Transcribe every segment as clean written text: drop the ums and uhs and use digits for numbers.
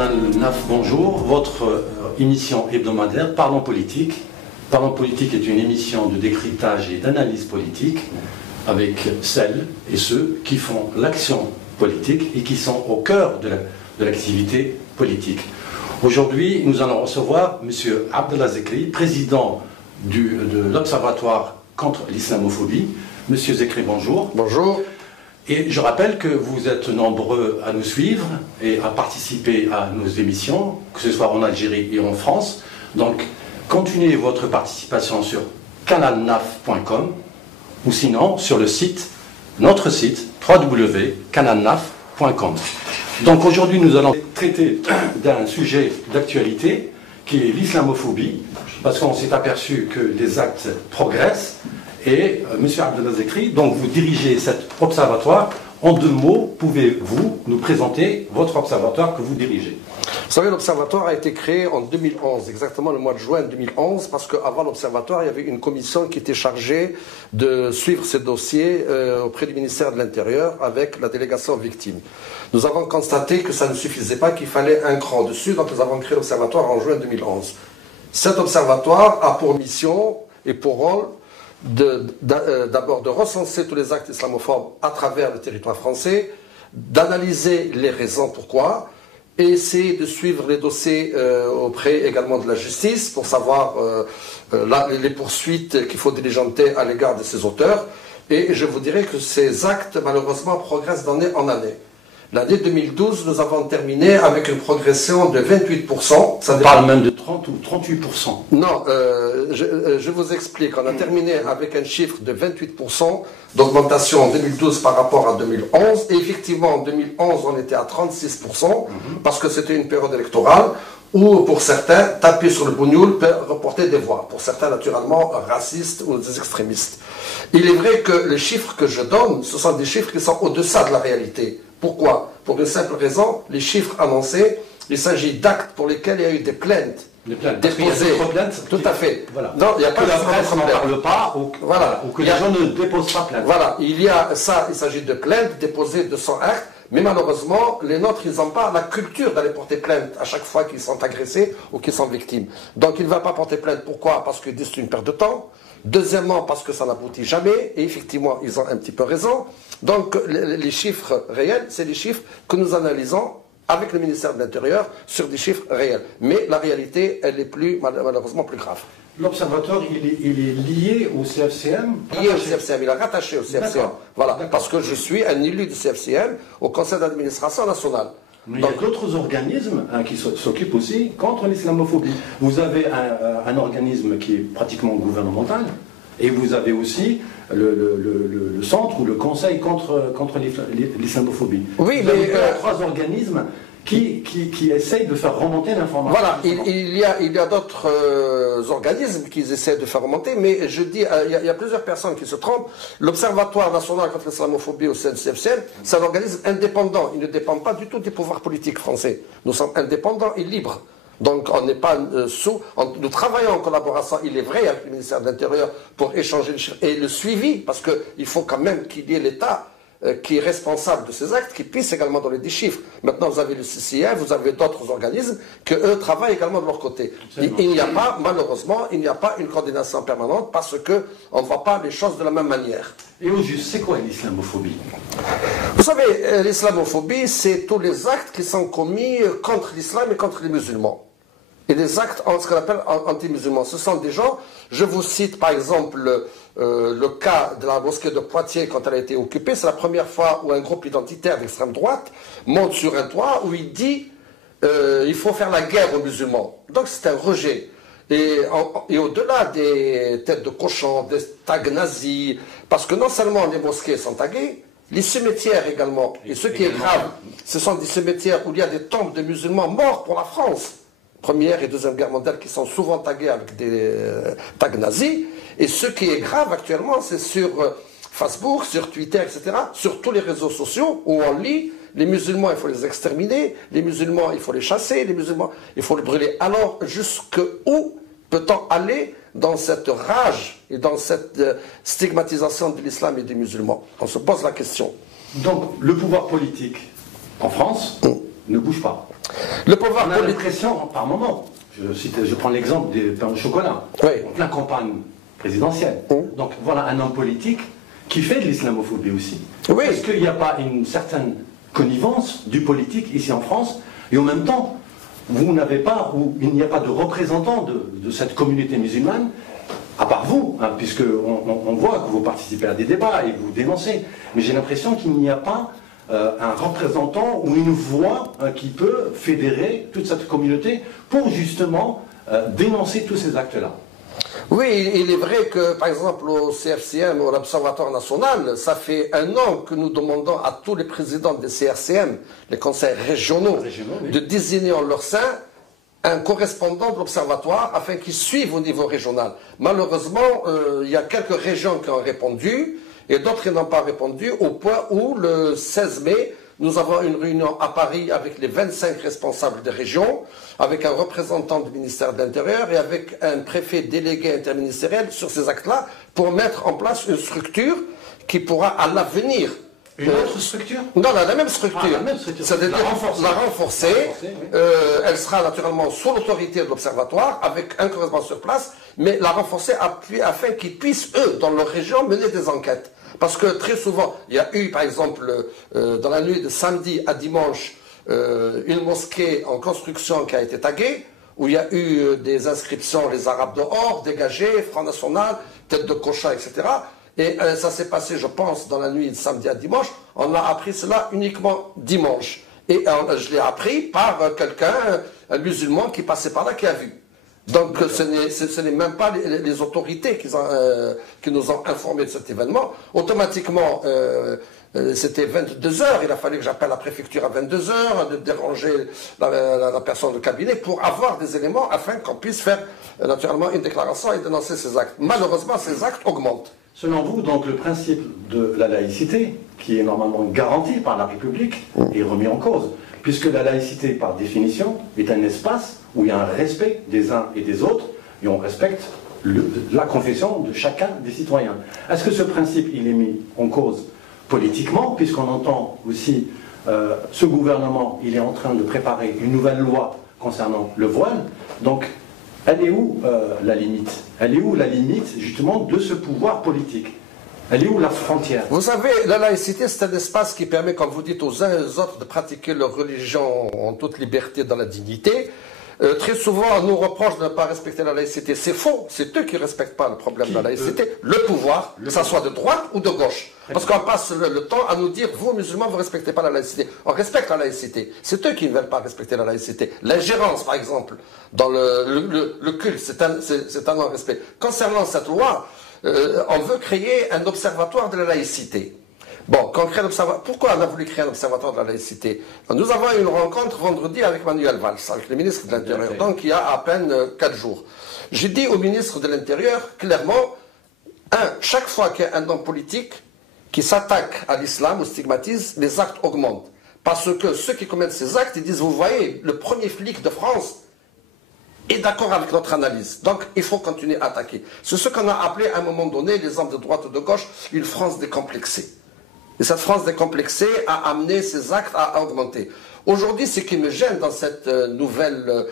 Canal 9, bonjour. Votre émission hebdomadaire Parlons Politique. Parlons Politique est une émission de décryptage et d'analyse politique avec celles et ceux qui font l'action politique et qui sont au cœur de l'activité politique. Aujourd'hui, nous allons recevoir M. Abdallah Zekri, président de l'Observatoire contre l'islamophobie. Monsieur Zekri, bonjour. Bonjour. Et je rappelle que vous êtes nombreux à nous suivre et à participer à nos émissions, que ce soit en Algérie et en France. Donc, continuez votre participation sur canalnaf.com ou sinon sur le site, notre site, www.canalnaf.com. Donc aujourd'hui, nous allons traiter d'un sujet d'actualité qui est l'islamophobie, parce qu'on s'est aperçu que les actes progressent. Et M. Abdallah Zekri, donc vous dirigez cet observatoire. En 2 mots, pouvez-vous nous présenter votre observatoire que vous dirigez? Vous savez, l'observatoire a été créé en 2011, exactement le mois de juin 2011, parce qu'avant l'observatoire, il y avait une commission qui était chargée de suivre ces dossiers auprès du ministère de l'Intérieur avec la délégation victime. Nous avons constaté que ça ne suffisait pas, qu'il fallait un cran dessus, donc nous avons créé l'observatoire en juin 2011. Cet observatoire a pour mission et pour rôle d'abord de recenser tous les actes islamophobes à travers le territoire français, d'analyser les raisons pourquoi, et essayer de suivre les dossiers auprès également de la justice pour savoir les poursuites qu'il faut diligenter à l'égard de ces auteurs. Et je vous dirais que ces actes, malheureusement, progressent d'année en année. L'année 2012, nous avons terminé avec une progression de 28%. Ça parle même de 30 ou 38%. Non, je vous explique. On a terminé avec un chiffre de 28% d'augmentation en 2012 par rapport à 2011. Et effectivement, en 2011, on était à 36%, parce que c'était une période électorale où, pour certains, taper sur le bougnoul peut reporter des voix. Pour certains, naturellement, racistes ou des extrémistes. Il est vrai que les chiffres que je donne, ce sont des chiffres qui sont au-deçà de la réalité. Pourquoi? Pour une simple raison, les chiffres annoncés, il s'agit d'actes pour lesquels il y a eu des plaintes. Déposées. Tout à fait. Voilà. Non, il n'y a pas de problème. Ne parle pas ou, voilà. Ou que les gens ne déposent pas plainte. Voilà, il y a ça, il s'agit de plaintes déposées de 100 actes, mais malheureusement, les nôtres, ils n'ont pas la culture d'aller porter plainte à chaque fois qu'ils sont agressés ou qu'ils sont victimes. Donc il ne va pas porter plainte. Pourquoi? Parce qu'ils disent que c'est une perte de temps. Deuxièmement, parce que ça n'aboutit jamais, et effectivement, ils ont un petit peu raison. Donc, les chiffres réels, c'est les chiffres que nous analysons avec le ministère de l'Intérieur sur des chiffres réels. Mais la réalité, elle est malheureusement plus grave. L'observatoire, il est lié au CFCM? Lié au CFCM, il est rattaché au CFCM. Voilà, parce que je suis un élu du CFCM au Conseil d'administration national. Mais il y a d'autres organismes qui s'occupent aussi contre l'islamophobie. Vous avez un organisme qui est pratiquement gouvernemental, et vous avez aussi le centre ou le conseil contre l'islamophobie. Oui, vous avez 3 organismes qui essayent de faire remonter l'information. Voilà, il y a d'autres organismes qui essaient de faire remonter, mais je dis, il y a plusieurs personnes qui se trompent. L'Observatoire national contre l'islamophobie au CFCM, c'est un organisme indépendant. Il ne dépend pas du tout des pouvoirs politiques français. Nous sommes indépendants et libres. Donc on n'est pas nous travaillons en collaboration, il est vrai, avec le ministère de l'Intérieur pour échanger les chiffres et le suivi, parce qu'il faut quand même qu'il y ait l'État qui est responsable de ces actes, qui puisse également donner des chiffres. Maintenant, vous avez le CCF, vous avez d'autres organismes qui, eux, travaillent également de leur côté. Il n'y a pas, malheureusement, il n'y a pas une coordination permanente parce qu'on ne voit pas les choses de la même manière. Et au juste, c'est quoi l'islamophobie? Vous savez, l'islamophobie, c'est tous les actes qui sont commis contre l'islam et contre les musulmans. Et des actes, ce qu'on appelle anti-musulmans. Ce sont des gens, je vous cite par exemple le cas de la mosquée de Poitiers quand elle a été occupée. C'est la première fois où un groupe identitaire d'extrême droite monte sur un toit où il dit il faut faire la guerre aux musulmans. Donc c'est un rejet. Et au-delà des têtes de cochon, des tags nazis, parce que non seulement les mosquées sont taguées, les cimetières également. Et ce qui est grave, ce sont des cimetières où il y a des tombes de musulmans morts pour la France. Première et Deuxième Guerre mondiale qui sont souvent tagués avec des tags nazis. Et ce qui est grave actuellement, c'est sur Facebook, sur Twitter, etc., sur tous les réseaux sociaux où on lit les musulmans, il faut les exterminer, les musulmans, il faut les chasser, les musulmans, il faut les brûler. Alors, jusqu'où peut-on aller dans cette rage et dans cette stigmatisation de l'islam et des musulmans? On se pose la question. Donc, le pouvoir politique en France ne bouge pas. Le pouvoir On a politique... l'impression, par moment, je prends l'exemple des pains au chocolat, Oui. en pleine campagne présidentielle. Donc voilà un homme politique qui fait de l'islamophobie aussi. Oui. Est-ce qu'il n'y a pas une certaine connivence du politique ici en France, et en même temps, vous n'avez pas, ou il n'y a pas de représentant de cette communauté musulmane, à part vous, hein, puisque on voit que vous participez à des débats et vous dénoncez, mais j'ai l'impression qu'il n'y a pas un représentant ou une voix qui peut fédérer toute cette communauté pour justement dénoncer tous ces actes-là. Oui, il est vrai que, par exemple, au CFCM, au l'Observatoire national, ça fait 1 an que nous demandons à tous les présidents des CRCM, les conseils régionaux, oui, de désigner en leur sein un correspondant de l'Observatoire afin qu'ils suivent au niveau régional. Malheureusement, il y a quelques régions qui ont répondu et d'autres qui n'ont pas répondu, au point où, le 16 mai, nous avons une réunion à Paris avec les 25 responsables des régions, avec un représentant du ministère de l'Intérieur et avec un préfet délégué interministériel sur ces actes-là pour mettre en place une structure qui pourra à l'avenir... Une autre structure? Non, la même structure. La même structure. C'est-à-dire la renforcer. Oui. Elle sera naturellement sous l'autorité de l'Observatoire, avec un correspondant sur place, mais la renforcer afin qu'ils puissent, eux, dans leur région, mener des enquêtes. Parce que très souvent, il y a eu, par exemple, dans la nuit de samedi à dimanche, une mosquée en construction qui a été taguée, où il y a eu des inscriptions, les Arabes dehors, dégagés, Front National, tête de cochon, etc. Et ça s'est passé, je pense, dans la nuit de samedi à dimanche. On a appris cela uniquement dimanche. Et je l'ai appris par quelqu'un, un musulman qui passait par là, qui a vu. Donc ce n'est même pas les autorités qui nous ont informés de cet événement. Automatiquement, c'était 22 heures, il a fallu que j'appelle la préfecture à 22 heures, de déranger la personne du cabinet pour avoir des éléments afin qu'on puisse faire naturellement une déclaration et dénoncer ces actes. Malheureusement, ces actes augmentent. Selon vous, donc, le principe de la laïcité, qui est normalement garanti par la République, est remis en cause, puisque la laïcité, par définition, est un espace où il y a un respect des uns et des autres, et on respecte la confession de chacun des citoyens. Est-ce que ce principe, il est mis en cause politiquement, puisqu'on entend aussi ce gouvernement, il est en train de préparer une nouvelle loi concernant le voile, donc elle est où la limite? Elle est où la limite, justement, de ce pouvoir politique? Elle est où la frontière? Vous savez, la laïcité, c'est un espace qui permet, comme vous dites, aux uns et aux autres de pratiquer leur religion en toute liberté, dans la dignité. Très souvent, on nous reproche de ne pas respecter la laïcité. C'est faux, c'est eux qui ne respectent pas le problème de la laïcité. Le pouvoir, que ça soit de droite ou de gauche. Parce qu'on passe le temps à nous dire, vous, musulmans, vous ne respectez pas la laïcité. On respecte la laïcité. C'est eux qui ne veulent pas respecter la laïcité. L'ingérence, par exemple, dans le culte, c'est un non-respect. Concernant cette loi, on veut créer un observatoire de la laïcité. Bon, quand on crée pourquoi on a voulu créer un observatoire de la laïcité? Nous avons eu une rencontre vendredi avec Manuel Valls, avec le ministre de l'Intérieur, donc il y a à peine 4 jours. J'ai dit au ministre de l'Intérieur, clairement, chaque fois qu'il y a un homme politique qui s'attaque à l'islam ou stigmatise, les actes augmentent. Parce que ceux qui commettent ces actes, ils disent, vous voyez, le premier flic de France est d'accord avec notre analyse. Donc, il faut continuer à attaquer. C'est ce qu'on a appelé à un moment donné, les hommes de droite ou de gauche, une France décomplexée. Et cette France décomplexée a amené ces actes à augmenter. Aujourd'hui, ce qui me gêne dans cette nouvelle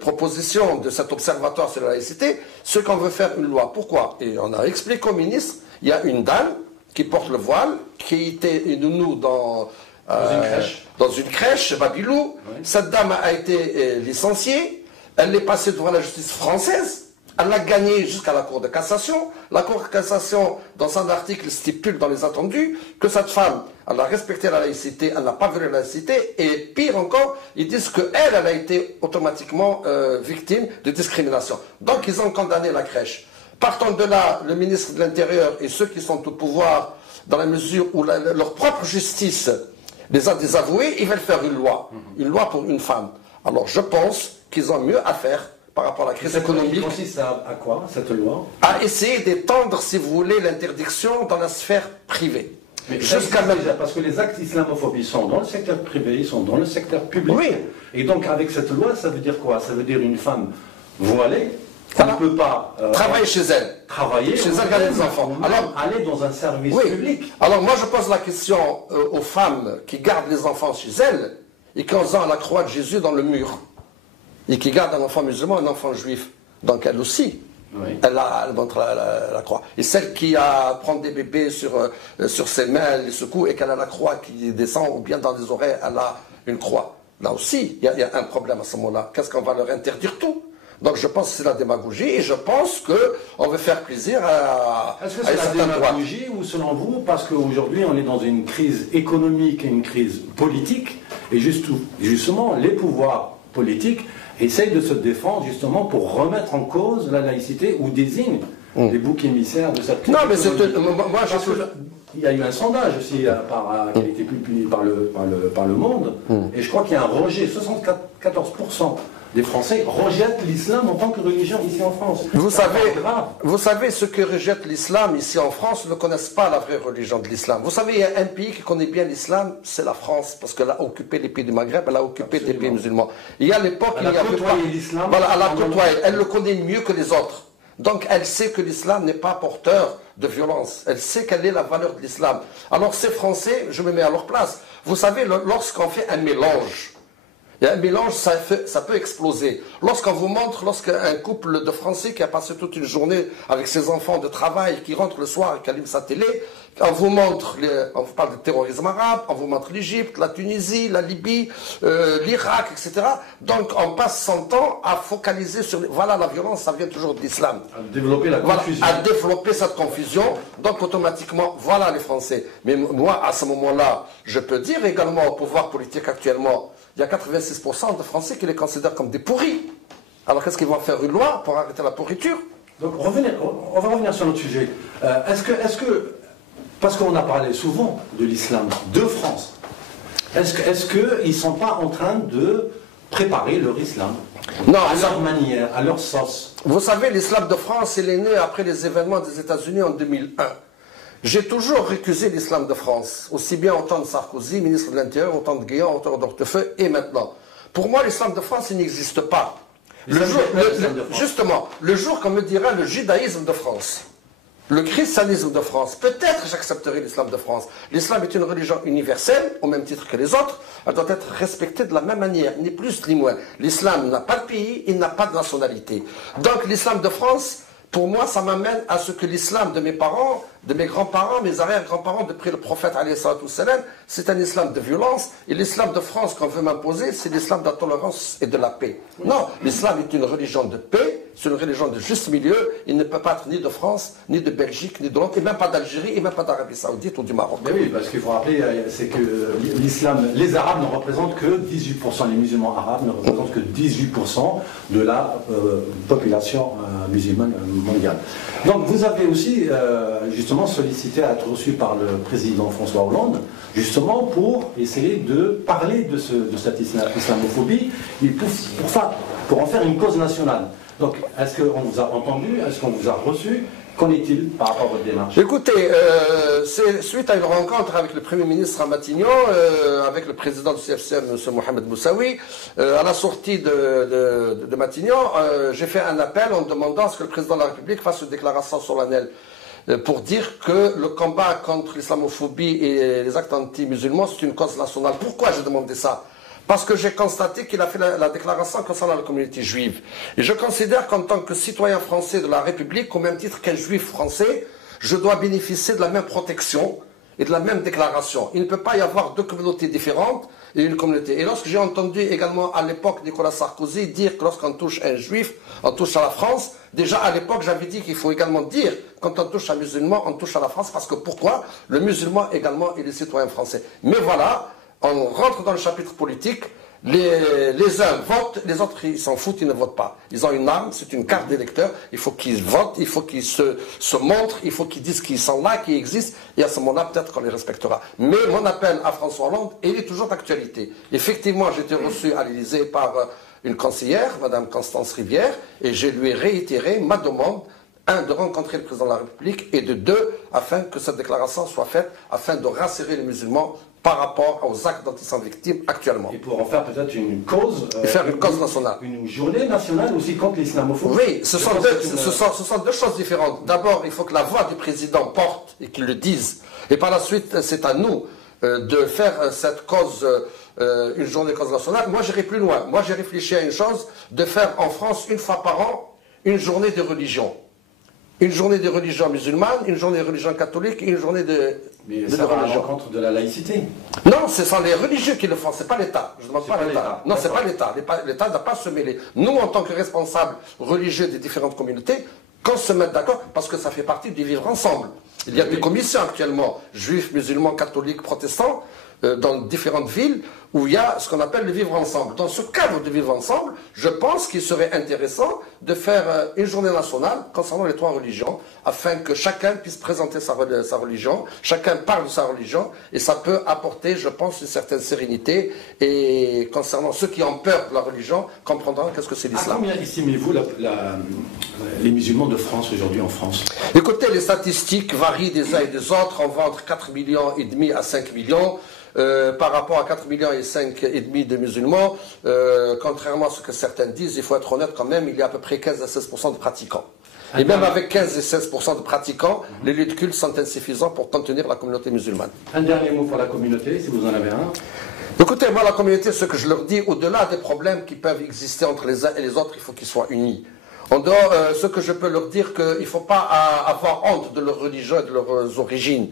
proposition de cet observatoire sur la laïcité, c'est qu'on veut faire une loi. Pourquoi? Et on a expliqué au ministre, il y a une dame qui porte le voile, qui était une nounou dans une crèche, Babylou. Oui. Cette dame a été licenciée, elle est passée devant la justice française. Elle a gagné jusqu'à la Cour de cassation. La Cour de cassation, dans son article, stipule dans les attendus que cette femme, elle a respecté la laïcité, elle n'a pas violé la laïcité, et pire encore, ils disent qu'elle a été automatiquement victime de discrimination. Donc ils ont condamné la crèche. Partant de là, le ministre de l'Intérieur et ceux qui sont au pouvoir, dans la mesure où leur propre justice les a désavoués, ils veulent faire une loi pour une femme. Alors je pense qu'ils ont mieux à faire par rapport à la crise économique. Ça consiste à quoi, cette loi? À essayer d'étendre, si vous voulez, l'interdiction dans la sphère privée. Mais jusqu'à même, parce que les actes islamophobes, ils sont dans le secteur privé, ils sont dans le secteur public. Oui. Et donc, avec cette loi, ça veut dire quoi? Ça veut dire une femme voilée, qui ne peut pas travailler chez elle. Travailler chez elle, garder des enfants. Alors, aller dans un service public. Alors, moi, je pose la question aux femmes qui gardent les enfants chez elles. et qui ont la croix de Jésus dans le mur, et qui garde un enfant musulman, un enfant juif. Donc elle aussi, oui. Elle montre la croix. Et celle qui prend des bébés sur ses mains, les secoue, et qu'elle a la croix qui descend, ou bien dans les oreilles, elle a une croix. Là aussi, il y a un problème à ce moment-là. Qu'est-ce qu'on va leur interdire tout? Donc je pense que c'est la démagogie, et je pense qu'on veut faire plaisir à... Est-ce que c'est la démagogie, ou selon vous, parce qu'aujourd'hui on est dans une crise économique et une crise politique, et justement les pouvoirs politiques essaye de se défendre justement pour remettre en cause la laïcité ou désigne les boucs émissaires de cette crise. Non, mais il y a eu un sondage aussi qui a été publié par le Monde, et je crois qu'il y a un rejet. 74% des Français rejettent l'islam en tant que religion ici en France. Vous savez, ceux qui rejettent l'islam ici en France ne connaissent pas la vraie religion de l'islam. Vous savez, il y a un pays qui connaît bien l'islam, c'est la France, parce qu'elle a occupé les pays du Maghreb, elle a occupé des pays musulmans. Il y a l'époque, il y a côtoyé l'islam. Voilà, elle a côtoyé, elle le connaît mieux que les autres. Donc elle sait que l'islam n'est pas porteur de violence. Elle sait quelle est la valeur de l'islam. Alors ces Français, je me mets à leur place. Vous savez, lorsqu'on fait un mélange, il y a un mélange, ça peut exploser. Lorsqu'un couple de Français qui a passé toute une journée avec ses enfants de travail, qui rentre le soir et qui allume sa télé, on vous parle du terrorisme arabe, on vous montre l'Égypte, la Tunisie, la Libye, l'Irak, etc. Donc on passe son temps à focaliser sur... Voilà, la violence, ça vient toujours de l'islam. À développer la confusion. À développer cette confusion. Donc automatiquement, voilà les Français. Mais moi, à ce moment-là, je peux dire également au pouvoir politique actuellement, il y a 86% de Français qui les considèrent comme des pourris. Alors qu'est-ce qu'ils vont faire une loi pour arrêter la pourriture? Donc on va revenir sur notre sujet. Est-ce que, parce qu'on a parlé souvent de l'islam de France, est-ce qu'ils ne sont pas en train de préparer leur islam à leur manière, à leur sauce? Vous savez, l'islam de France, il est né après les événements des États-Unis en 2001. J'ai toujours récusé l'islam de France, aussi bien au temps de Sarkozy, ministre de l'Intérieur, au temps de Guéant, auteur d'Hortefeux, et maintenant. Pour moi, l'islam de France, il n'existe pas. Justement, le jour qu'on me dira le judaïsme de France, le christianisme de France, peut-être j'accepterai l'islam de France. L'islam est une religion universelle, au même titre que les autres. Elle doit être respectée de la même manière, ni plus ni moins. L'islam n'a pas de pays, il n'a pas de nationalité. Donc l'islam de France, pour moi, ça m'amène à ce que l'islam de mes parents, de mes grands-parents, mes arrière-grands-parents, depuis le prophète, c'est un islam de violence. Et l'islam de France qu'on veut m'imposer, c'est l'islam de la tolérance et de la paix. Non, l'islam est une religion de paix, c'est une religion de juste milieu. Il ne peut pas être ni de France, ni de Belgique, ni de Londres, et même pas d'Algérie, et même pas d'Arabie Saoudite ou du Maroc. Mais oui, parce qu'il faut rappeler, c'est que l'islam, les Arabes ne représentent que 18%, les musulmans arabes ne représentent que 18% de la population musulmane mondiale. Donc vous avez aussi, justement, sollicité à être reçu par le président François Hollande, justement pour essayer de parler de cette islamophobie, et pour en faire une cause nationale. Donc, est-ce qu'on vous a entendu? Est-ce qu'on vous a reçu? Qu'en est-il par rapport à votre démarche? Écoutez, c'est suite à une rencontre avec le Premier ministre à Matignon, avec le président du CFCM, M. Mohamed Moussaoui, à la sortie de Matignon, j'ai fait un appel en demandant à ce que le président de la République fasse une déclaration solennelle pour dire que le combat contre l'islamophobie et les actes anti-musulmans, c'est une cause nationale. Pourquoi j'ai demandé ça? Parce que j'ai constaté qu'il a fait la déclaration concernant la communauté juive. Et je considère qu'en tant que citoyen français de la République, au même titre qu'un juif français, je dois bénéficier de la même protection et de la même déclaration. Il ne peut pas y avoir deux communautés différentes et une communauté. Et lorsque j'ai entendu également à l'époque Nicolas Sarkozy dire que lorsqu'on touche un juif, on touche à la France, déjà à l'époque j'avais dit qu'il faut également dire quand on touche un musulman, on touche à la France, parce que pourquoi? Le musulman également est le citoyen français. Mais voilà, on rentre dans le chapitre politique, les uns votent, les autres ils s'en foutent, ils ne votent pas. Ils ont une arme, c'est une carte d'électeur, il faut qu'ils votent, il faut qu'ils se montrent, il faut qu'ils disent qu'ils sont là, qu'ils existent, et à ce moment-là peut-être qu'on les respectera. Mais mon appel à François Hollande, il est toujours d'actualité. Effectivement, j'ai été reçu à l'Élysée par une conseillère, Madame Constance Rivière, et je lui ai réitéré ma demande, un, de rencontrer le président de la République, et de deux, afin que cette déclaration soit faite, afin de rassurer les musulmans par rapport aux actes dont ils sont victimes actuellement. Et pour en faire peut-être une cause... et faire une cause nationale. Une journée nationale aussi contre l'islamophobie. Oui, ce sont deux choses différentes. D'abord, il faut que la voix du président porte et qu'il le dise. Et par la suite, c'est à nous de faire cette cause une journée de cause nationale. Moi, j'irai plus loin. Moi, j'ai réfléchi à une chose, de faire en France, une fois par an, une journée de religion. Une journée de religion musulmane, une journée de religion catholique, une journée de Mais ça va à l'encontre de la laïcité. Non, ce sont les religieux qui le font, c'est pas l'État. Je ne demande pas l'État. Non, c'est pas l'État. L'État n'a pas à se mêler. Nous, en tant que responsables religieux des différentes communautés, qu'on se mette d'accord, parce que ça fait partie du vivre ensemble. Il y a des commissions actuellement, juifs, musulmans, catholiques, protestants, dans différentes villes, où il y a ce qu'on appelle le vivre ensemble. Dans ce cadre de vivre ensemble, je pense qu'il serait intéressant de faire une journée nationale concernant les trois religions, afin que chacun puisse présenter sa religion, chacun parle de sa religion, et ça peut apporter, je pense, une certaine sérénité, et concernant ceux qui ont peur de la religion, comprendront qu'est-ce que c'est l'islam. Combien estimez-vous les musulmans de France aujourd'hui en France? Écoutez, les statistiques varient des uns et des autres. On va entre 4,5 millions à 5 millions. Par rapport à 4,5 millions de musulmans, contrairement à ce que certains disent, il faut être honnête quand même, il y a à peu près 15 à 16% de pratiquants. Et même avec 15 et 16% de pratiquants, les lieux de culte sont insuffisants pour contenir la communauté musulmane. Un dernier mot pour la communauté, si vous en avez un. Écoutez, moi, la communauté, ce que je leur dis, au-delà des problèmes qui peuvent exister entre les uns et les autres, il faut qu'ils soient unis. En dehors, ce que je peux leur dire, qu'il ne faut pas avoir honte de leur religion et de leurs origines.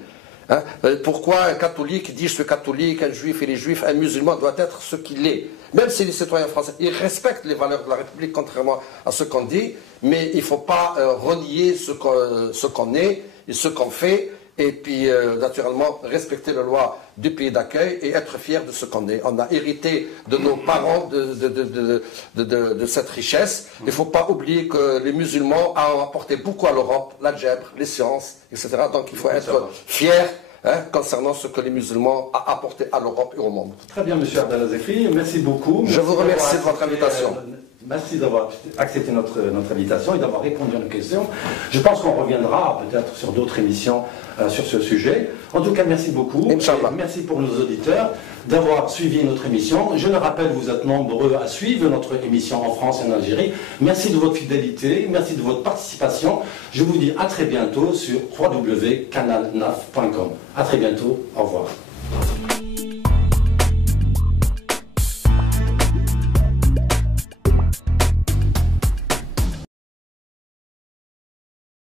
Hein? Pourquoi un catholique dit je suis catholique, un juif il est juif, un musulman doit être ce qu'il est. Même si les citoyens français, ils respectent les valeurs de la République contrairement à ce qu'on dit, mais il ne faut pas renier ce qu'on est et ce qu'on fait, et puis naturellement respecter les lois du pays d'accueil et être fier de ce qu'on est. On a hérité de nos parents de cette richesse. Il ne faut pas oublier que les musulmans ont apporté beaucoup à l'Europe, l'algèbre, les sciences, etc. Donc il faut être fier concernant ce que les musulmans ont apporté à l'Europe et au monde. Très bien, M. Abdallah Zekri, merci beaucoup. Je vous remercie de votre invitation. Merci d'avoir accepté notre invitation et d'avoir répondu à nos questions. Je pense qu'on reviendra peut-être sur d'autres émissions sur ce sujet. En tout cas, merci beaucoup. Merci pour nos auditeurs d'avoir suivi notre émission. Je le rappelle, vous êtes nombreux à suivre notre émission en France et en Algérie. Merci de votre fidélité, merci de votre participation. Je vous dis à très bientôt sur www.canalnaf.com. À très bientôt, au revoir.